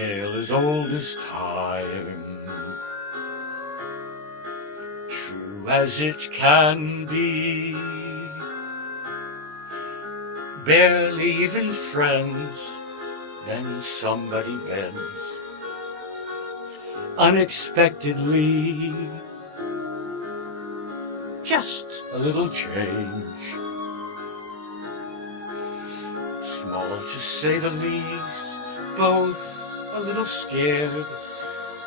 tale as old as time, true as it can be. Barely even friends, then somebody bends unexpectedly. Just a little change, small to say the least, both a little scared,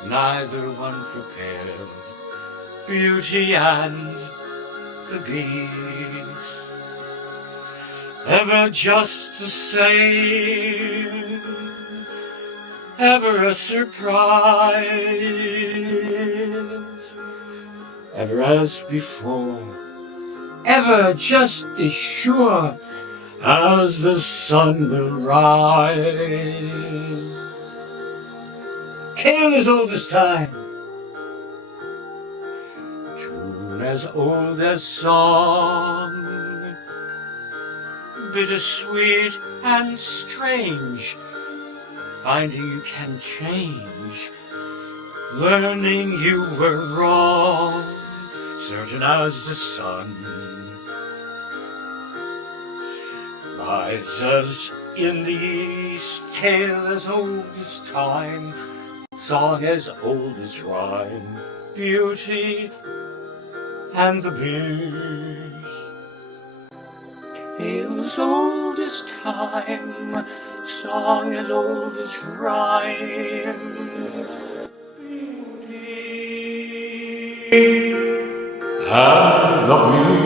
neither one prepared. Beauty and the Beast, ever just the same, ever a surprise, ever as before, ever just as sure as the sun will rise. Tale as old as time, tune as old as song, bittersweet and strange, finding you can change, learning you were wrong, certain as the sun rises in the east. Tale as old as time, song as old as rhyme, Beauty and the Beast. Tale as old as time, song as old as rhyme, Beauty and the Beast.